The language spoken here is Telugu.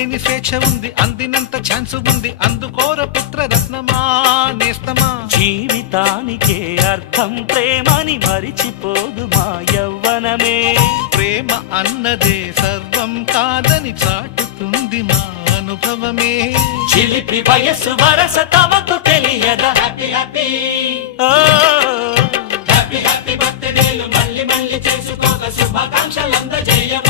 అంతులేని స్వేచ్ఛ ఉంది, అందినంత ఛాన్స్ ఉంది, అందుకోర పుత్రరత్నమా నేస్తమా. జీవితానికే అర్థం ప్రేమని మరిచిపోదు మా యవ్వనమే. ప్రేమ అన్నదే సర్వం కాదని చాటుతుంది మా అనుభవమే. చిలిపి వయస్సు వరస తమకు తెలియదా. హ్యాపీ హ్యాపీ హ్యాపీ హ్యాపీ బర్త్డేలు మళ్ళీ మళ్ళీ చేసుకోగా శుభాకాంక్షలందజేయమా.